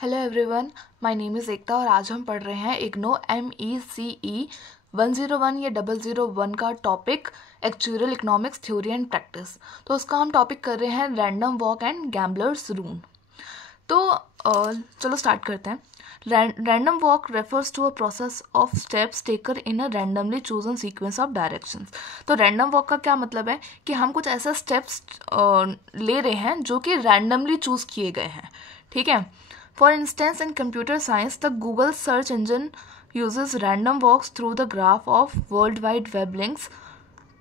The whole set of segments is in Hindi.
Hello everyone, my name is Ekta और आज हम पढ़ रहे हैं इग्नो MECE 101 या 001 का topic actual economics theory and practice. तो उसका हम टॉपिक कर रहे हैं random walk and gamblers room. तो चलो स्टार्ट करते हैं। Random walk refers to a process of steps taker in a randomly chosen sequence of directions. तो रैंडम वॉक का क्या मतलब है कि हम कुछ ऐसे स्टेप्स ले रहे हैं जो कि रैंडमली चूज किए गए हैं, ठीक है। For instance, in computer science, the Google search engine uses random walks through the graph of World Wide Web links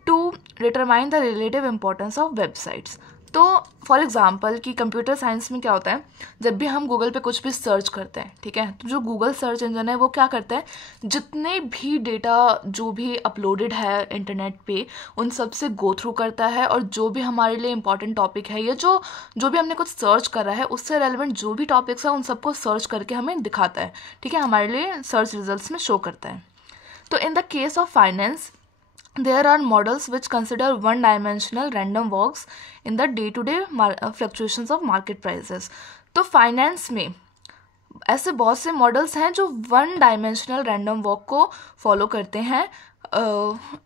to determine the relative importance of websites. तो फॉर एग्जाम्पल कि कंप्यूटर साइंस में क्या होता है, जब भी हम गूगल पे कुछ भी सर्च करते हैं, ठीक है, तो जो गूगल सर्च इंजन है वो क्या करता है, जितने भी डेटा जो भी अपलोडेड है इंटरनेट पे उन सब से गो थ्रू करता है और जो भी हमारे लिए इंपॉर्टेंट टॉपिक है या जो भी हमने कुछ सर्च करा है उससे रेलिवेंट जो भी टॉपिक्स है उन सबको सर्च करके हमें दिखाता है, ठीक है, हमारे लिए सर्च रिजल्ट्स में शो करता है। तो in the case of finance there are models which consider one-dimensional random walks in the day-to-day fluctuations of market prices. तो फाइनेंस में ऐसे बहुत से मॉडल्स हैं जो वन डायमेंशनल रैंडम वॉक को फॉलो करते हैं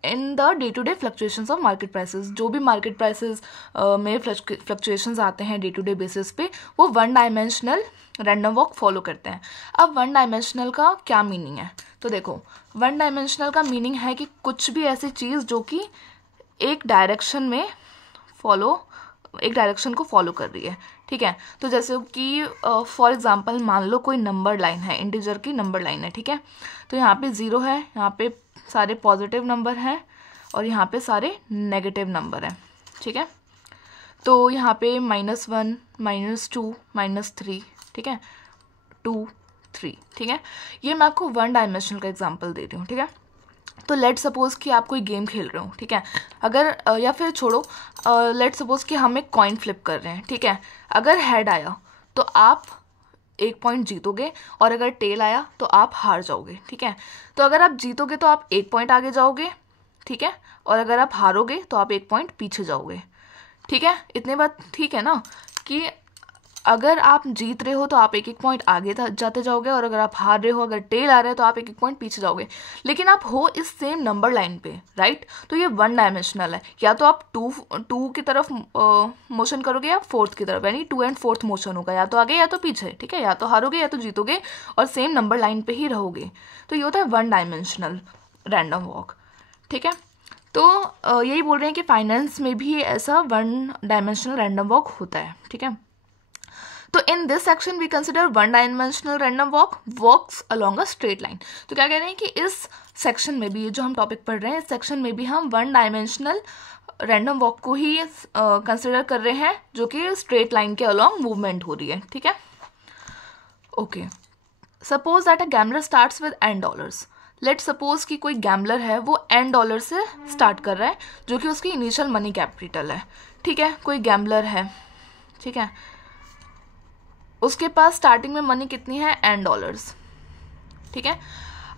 in the day to day fluctuations of market prices. जो भी मार्केट प्राइसेस में फ्लक्चुएशंस आते हैं डे टू डे बेसिस पे वो one dimensional random walk follow करते हैं। अब वन डायमेंशनल का क्या मीनिंग है, तो देखो वन डायमेंशनल का मीनिंग है कि कुछ भी ऐसी चीज़ जो कि एक डायरेक्शन को फॉलो कर रही है, ठीक है। तो जैसे कि फॉर एग्जांपल मान लो कोई नंबर लाइन है, इंटीजर की नंबर लाइन है, ठीक है। तो यहाँ पे 0 है, यहाँ पे सारे पॉजिटिव नंबर हैं और यहाँ पे सारे नेगेटिव नंबर हैं, ठीक है। तो यहाँ पे -1 -2 -3, ठीक है, 2 3, ठीक है। ये मैं आपको वन डायमेंशनल का एग्जांपल दे रही हूँ, ठीक है। तो लेट सपोज कि आप कोई गेम खेल रहे हो, ठीक है, अगर या फिर छोड़ो, लेट सपोज कि हम एक कॉइन फ्लिप कर रहे हैं, ठीक है। अगर हेड आया तो आप 1 पॉइंट जीतोगे और अगर टेल आया तो आप हार जाओगे, ठीक है। तो अगर आप जीतोगे तो आप 1 पॉइंट आगे जाओगे, ठीक है, और अगर आप हारोगे तो आप 1 पॉइंट पीछे जाओगे, ठीक है। इतने बात ठीक है ना, कि अगर आप जीत रहे हो तो आप 1 पॉइंट आगे जाते जाओगे और अगर आप हार रहे हो, अगर टेल आ रहा है तो आप 1 पॉइंट पीछे जाओगे, लेकिन आप हो इस सेम नंबर लाइन पे, राइट। तो ये वन डायमेंशनल है। या तो आप टू की तरफ मोशन करोगे या 4th की तरफ, यानी 2 and 4th मोशन होगा, या तो आगे या तो पीछे, ठीक है, या तो हारोगे या तो जीतोगे और सेम नंबर लाइन पे ही रहोगे। तो ये होता है वन डायमेंशनल रैंडम वॉक, ठीक है। तो यही बोल रहे हैं कि फाइनेंस में भी ऐसा वन डायमेंशनल रैंडम वॉक होता है, ठीक है। तो in this section we consider one dimensional random walk walks along a straight line. तो क्या कह रहे हैं कि इस सेक्शन में भी, जो हम टॉपिक पढ़ रहे हैं, इस सेक्शन में भी हम वन डायमेंशनल रैंडम वॉक को ही कंसिडर कर रहे हैं जो कि स्ट्रेट लाइन के अलोंग मूवमेंट हो रही है, ठीक है। Okay, suppose that a gambler starts with $n। Let suppose कि कोई गैम्बलर है वो $n से स्टार्ट कर रहा है जो कि उसकी इनिशियल मनी कैपिटल है, ठीक है। कोई गैम्बलर है, ठीक है, उसके पास स्टार्टिंग में मनी कितनी है, $n, ठीक है।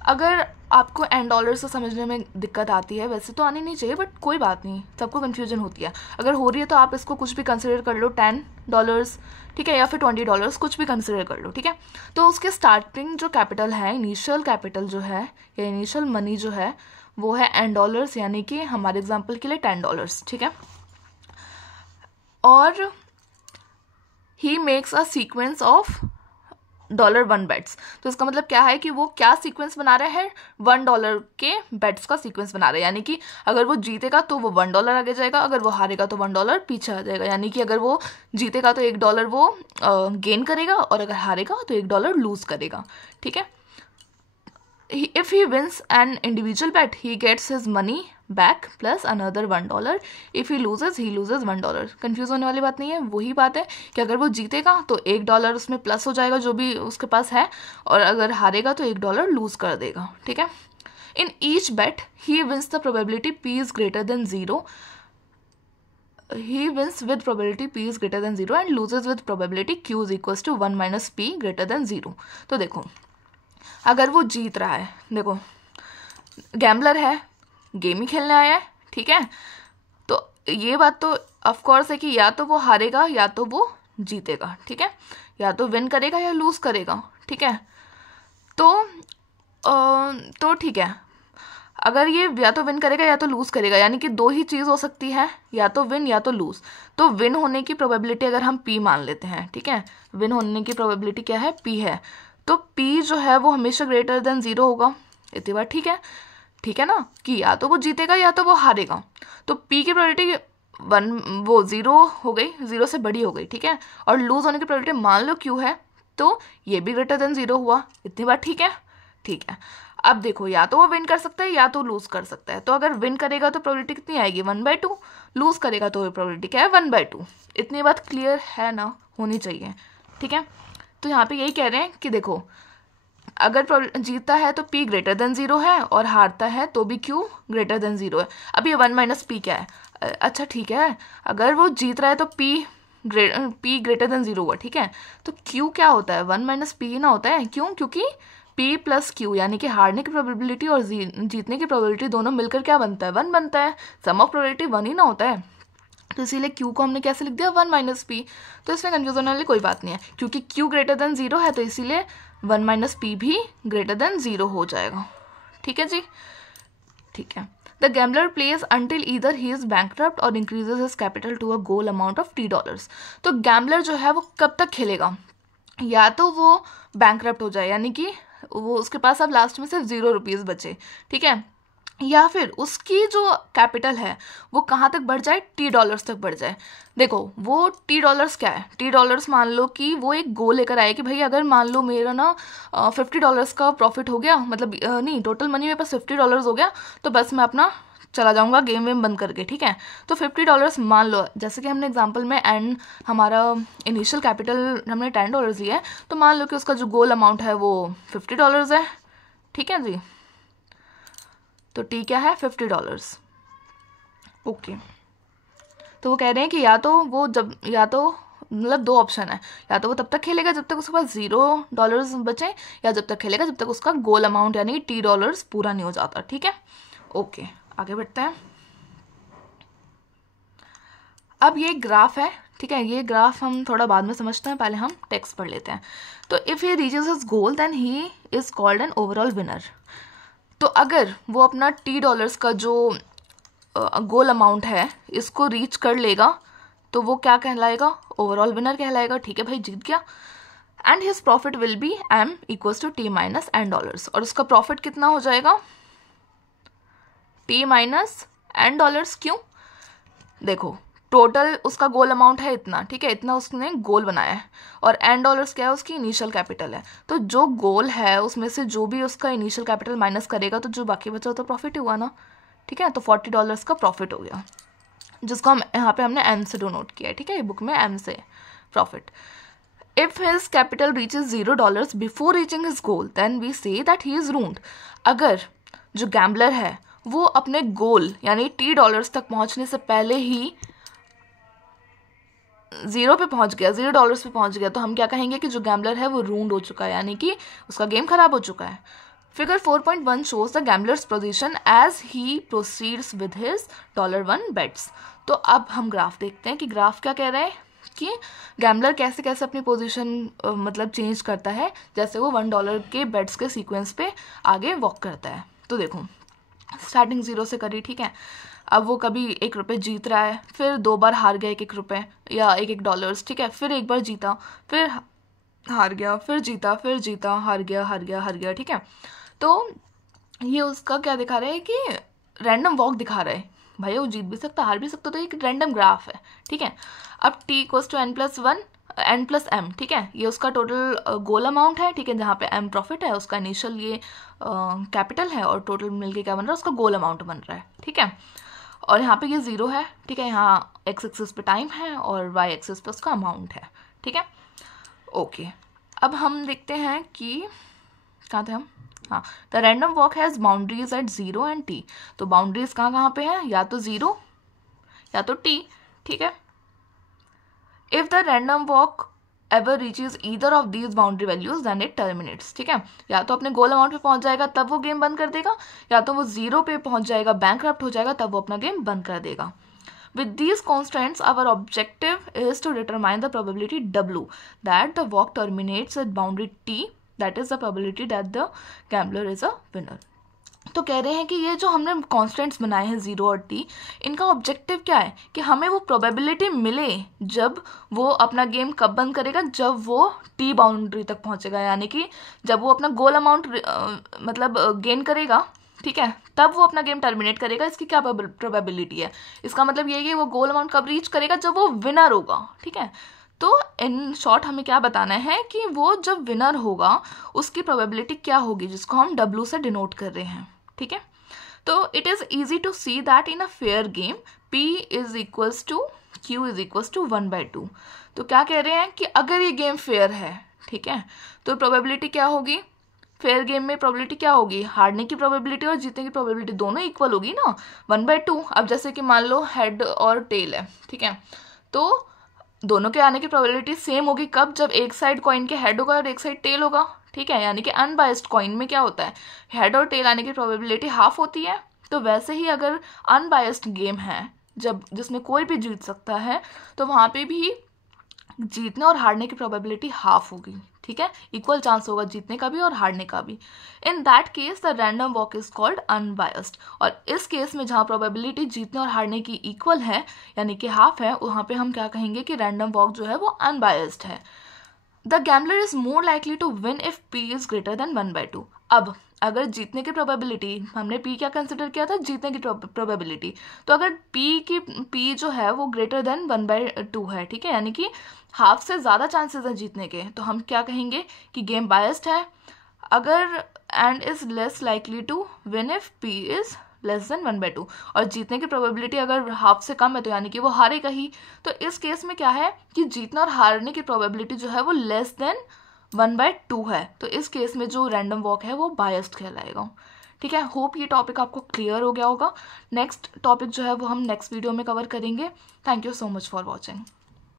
अगर आपको $n से समझने में दिक्कत आती है, वैसे तो आनी नहीं चाहिए बट कोई बात नहीं, सबको कन्फ्यूजन होती है, अगर हो रही है तो आप इसको कुछ भी कंसिडर कर लो, $10, ठीक है, या फिर $20, कुछ भी कंसिडर कर लो, ठीक है। तो उसके स्टार्टिंग जो कैपिटल है, इनिशियल कैपिटल जो है या इनिशियल मनी जो है वो है $n, यानी कि हमारे एग्जाम्पल के लिए $10, ठीक है। और he makes a sequence of $1 bets. तो इसका मतलब क्या है कि वो क्या सीक्वेंस बना रहे हैं, $1 के बेट्स का सीक्वेंस बना रहे हैं, यानी कि अगर वो जीतेगा तो वो $1 आगे जाएगा, अगर वो हारेगा तो $1 पीछे आ जाएगा, यानी कि अगर वो जीतेगा तो $1 वो गेन करेगा और अगर हारेगा तो $1 लूज करेगा, ठीक है। If he wins an individual bet, he gets his money back plus another $1. If he loses, he loses $1. Confuse होने वाली बात नहीं है, वही बात है कि अगर वो जीतेगा तो $1 उसमें प्लस हो जाएगा जो भी उसके पास है, और अगर हारेगा तो $1 लूज कर देगा, ठीक है। In each bet he wins the probability P is greater than 0. He wins with probability P is greater than 0 and loses with probability Q is equals to 1 minus P greater than 0. तो देखो अगर वो जीत रहा है, देखो गैम्बलर है, गेम ही खेलने आया है, ठीक है। तो ये बात तो ऑफकोर्स है कि या तो वो हारेगा या तो वो जीतेगा, ठीक है, या तो विन करेगा या लूज करेगा, ठीक है। तो ठीक है, अगर ये या तो विन करेगा या तो लूज करेगा, यानी कि दो ही चीज़ हो सकती है, या तो विन या तो लूज। तो विन होने की प्रोबेबिलिटी अगर हम पी मान लेते हैं, ठीक है, विन होने की प्रोबेबिलिटी क्या है, पी है, तो पी जो है वो हमेशा ग्रेटर देन 0 होगा। इतनी बार ठीक है ना, कि या तो वो जीतेगा या तो वो हारेगा। तो पी की प्रोबेबिलिटी 1 वो 0 हो गई, 0 से बड़ी हो गई, ठीक है। और लूज होने की प्रोबेबिलिटी मान लो क्यू है, तो ये भी ग्रेटर देन 0 हुआ। इतनी बार ठीक है। अब देखो, या तो वो विन कर सकता है या तो लूज कर सकता है। तो अगर विन करेगा तो प्रोबेबिलिटी कितनी आएगी, 1/2। लूज करेगा तो प्रोबेबिलिटी क्या है, 1/2। इतनी बात क्लियर है ना, होनी चाहिए, ठीक है। तो यहाँ पे यही कह रहे हैं कि देखो, अगर जीतता है तो p ग्रेटर देन 0 है, और हारता है तो भी q ग्रेटर देन 0 है। अब ये 1 - p क्या है, अच्छा ठीक है, अगर वो जीत रहा है तो p ग्रेटर देन 0 हुआ, ठीक है। तो q क्या होता है, 1 - p ना होता है। क्यों, क्योंकि p + q यानी कि हारने की प्रोबेबिलिटी और जीतने की प्रोबेबिलिटी दोनों मिलकर क्या बनता है, 1 बनता है। सम ऑफ प्रोबेबिलिटी 1 ही ना होता है। तो इसीलिए q को हमने कैसे लिख दिया, 1 - p। तो इसमें कंफ्यूजन वाली कोई बात नहीं है, क्योंकि q ग्रेटर देन 0 है, तो इसीलिए 1 - p भी ग्रेटर देन 0 हो जाएगा, ठीक है जी, ठीक है। The gambler plays until either he is bankrupt और increases his capital to a goal amount of $10। तो गैम्बलर जो है वो कब तक खेलेगा, या तो वो बैंकरप्ट हो जाए, यानी कि वो उसके पास अब लास्ट में सिर्फ ₹0 बचे, ठीक है, या फिर उसकी जो कैपिटल है वो कहाँ तक बढ़ जाए, $10 तक बढ़ जाए। देखो वो $10 क्या है, $10 मान लो कि वो एक गोल लेकर आए कि भाई अगर मान लो मेरा ना $50 का प्रॉफिट हो गया, मतलब नहीं, टोटल मनी मेरे पास $50 हो गया, तो बस मैं अपना चला जाऊंगा गेम वेम बंद करके, ठीक है। तो $50 मान लो, जैसे कि हमने एग्जांपल में एंड हमारा इनिशियल कैपिटल हमने $10 लिया है, तो मान लो कि उसका जो गोल अमाउंट है वो $50 है, ठीक है जी। तो टी क्या है, $50, ओके। तो वो कह रहे हैं कि या तो वो जब, या तो मतलब दो ऑप्शन है, या तो वो तब तक खेलेगा जब तक उसके पास $0 बचे, या जब तक खेलेगा जब तक उसका गोल अमाउंट यानी $10 पूरा नहीं हो जाता, ठीक है, ओके। आगे बढ़ते हैं। अब ये ग्राफ है, ठीक है, ये ग्राफ हम थोड़ा बाद में समझते हैं, पहले हम टेक्स्ट पढ़ लेते हैं। तो if he reaches his goal then he is called an overall winner. तो अगर वो अपना $10 का जो गोल अमाउंट है इसको रीच कर लेगा तो वो क्या कहलाएगा, ओवरऑल विनर कहलाएगा, ठीक है भाई, जीत गया। And his profit will be m = t - $n, और उसका प्रॉफिट कितना हो जाएगा, t - $n। क्यों, देखो टोटल उसका गोल अमाउंट है इतना, ठीक है, इतना उसने गोल बनाया है, और $n क्या है, उसकी इनिशियल कैपिटल है। तो जो गोल है उसमें से जो भी उसका इनिशियल कैपिटल माइनस करेगा तो जो बाकी बचा तो प्रॉफिट हुआ ना, ठीक है। तो $40 का प्रॉफिट हो गया, जिसको हम यहाँ पे हमने m से डोनोट किया है, ठीक है, ये बुक में m से profit. If his capital reaches $0 before reaching his goal then we say that he is ruined. अगर जो गैम्बलर है वो अपने गोल यानी $10 तक पहुंचने से पहले ही $0 पे पहुंच गया, तो हम क्या कहेंगे कि जो गैम्बलर है वो रून्ड हो चुका है, यानी कि उसका गेम खराब हो चुका है। Figure 4.1 shows the gambler's position as he proceeds with his $1 bets। तो अब हम ग्राफ देखते हैं कि ग्राफ क्या कह रहा है कि गैम्बलर कैसे कैसे अपनी पोजीशन मतलब चेंज करता है जैसे वो $1 के बेट्स के सीक्वेंस पे आगे वॉक करता है। तो देखो स्टार्टिंग 0 से करी, ठीक है, अब वो कभी $1 जीत रहा है, फिर 2 बार हार गया $1 या $1, ठीक है, फिर एक बार जीता, फिर हार गया, फिर जीता, हार गया, ठीक है। तो ये उसका क्या दिखा रहा है कि रैंडम वॉक दिखा रहा है, भाई वो जीत भी सकता हार भी सकता, तो एक रैंडम ग्राफ है, ठीक है। अब t = n+1 ठीक है, ये उसका टोटल गोल अमाउंट है, ठीक है, जहाँ पे m प्रॉफिट है, उसका इनिशियल ये कैपिटल है, और टोटल मिलके क्या बन रहा है, उसका गोल अमाउंट बन रहा है, ठीक है। और यहाँ पे ये 0 है, ठीक है, यहाँ x एक्सिस पे टाइम है और y एक्सिस पे उसका अमाउंट है, ठीक है, ओके। अब हम देखते हैं कि कहाँ थे हम, हाँ, the random walk has boundaries at 0 and t। तो बाउंड्रीज कहाँ पे हैं, या तो 0 या तो t, ठीक है। If the random walk ever reaches either of these boundary values then it terminates, ठीक है, या तो अपने गोल अमाउंट पे पहुंच जाएगा तब वो गेम बंद कर देगा, या तो वो 0 पे पहुंच जाएगा, बैंकरप्ट हो जाएगा, तब वो अपना गेम बंद कर देगा। With these constraints, our objective is to determine the probability W that the walk terminates at boundary T, that is the probability that the gambler is a winner. तो कह रहे हैं कि ये जो हमने कॉन्स्टेंट्स बनाए हैं 0 और t, इनका ऑब्जेक्टिव क्या है कि हमें वो प्रोबेबिलिटी मिले जब वो अपना गेम कब बंद करेगा, जब वो t बाउंड्री तक पहुंचेगा, यानी कि जब वो अपना गोल अमाउंट मतलब गेन करेगा, ठीक है, तब वो अपना गेम टर्मिनेट करेगा। इसकी क्या प्रोबेबिलिटी है, इसका मतलब ये है कि वो गोल अमाउंट कब रीच करेगा, जब वो विनर होगा, ठीक है। तो इन शॉर्ट हमें क्या बताना है कि वो जब विनर होगा उसकी प्रोबेबिलिटी क्या होगी, जिसको हम W से डिनोट कर रहे हैं, ठीक है। तो it is easy to see that in a fair game P is equals to Q is equals to 1/2। तो क्या कह रहे हैं कि अगर ये गेम फेयर है, ठीक है, तो प्रोबेबिलिटी क्या होगी, फेयर गेम में प्रोबेबिलिटी क्या होगी, हारने की प्रोबेबिलिटी और जीतने की प्रोबेबिलिटी दोनों इक्वल होगी ना, 1/2। अब जैसे कि मान लो हेड और टेल है, ठीक है, तो दोनों के आने की प्रोबेबिलिटी सेम होगी कब, जब एक साइड कॉइन के हेड होगा और एक साइड टेल होगा, ठीक है, यानी कि अनबायस्ड कॉइन में क्या होता है, हेड और टेल आने की प्रोबेबिलिटी हाफ होती है। तो वैसे ही अगर अनबायस्ड गेम है जब जिसमें कोई भी जीत सकता है, तो वहाँ पे भी जीतने और हारने की प्रोबेबिलिटी हाफ होगी, ठीक है, इक्वल चांस होगा जीतने का भी और हारने का भी। In that case the random walk is called unbiased. और इस केस में जहाँ प्रोबेबिलिटी जीतने और हारने की इक्वल है, यानी कि हाफ है, वहाँ पे हम क्या कहेंगे कि रैंडम वॉक जो है वो अनबायस्ड है। The gambler is more likely to win if P is greater than 1/2। अब अगर जीतने की प्रोबेबिलिटी, हमने P क्या कंसिडर किया था, जीतने की प्रोबेबिलिटी, तो अगर P जो है वो ग्रेटर देन 1/2 है, ठीक है, यानी कि हाफ से ज़्यादा चांसेस है जीतने के, तो हम क्या कहेंगे कि गेम बायस्ड है। अगर and is less likely to win if P is less than 1/2, और जीतने की प्रोबेबिलिटी अगर हाफ से कम है तो यानी कि वो हारेगा ही। तो इस केस में क्या है कि जीतने और हारने की प्रोबेबिलिटी जो है वो लेस देन 1/2 है, तो इस केस में जो रैंडम वॉक है वो बायस्ड कहलाएगा, ठीक है। होप ये टॉपिक आपको क्लियर हो गया होगा। नेक्स्ट टॉपिक जो है वो हम नेक्स्ट वीडियो में कवर करेंगे। Thank you so much for watching.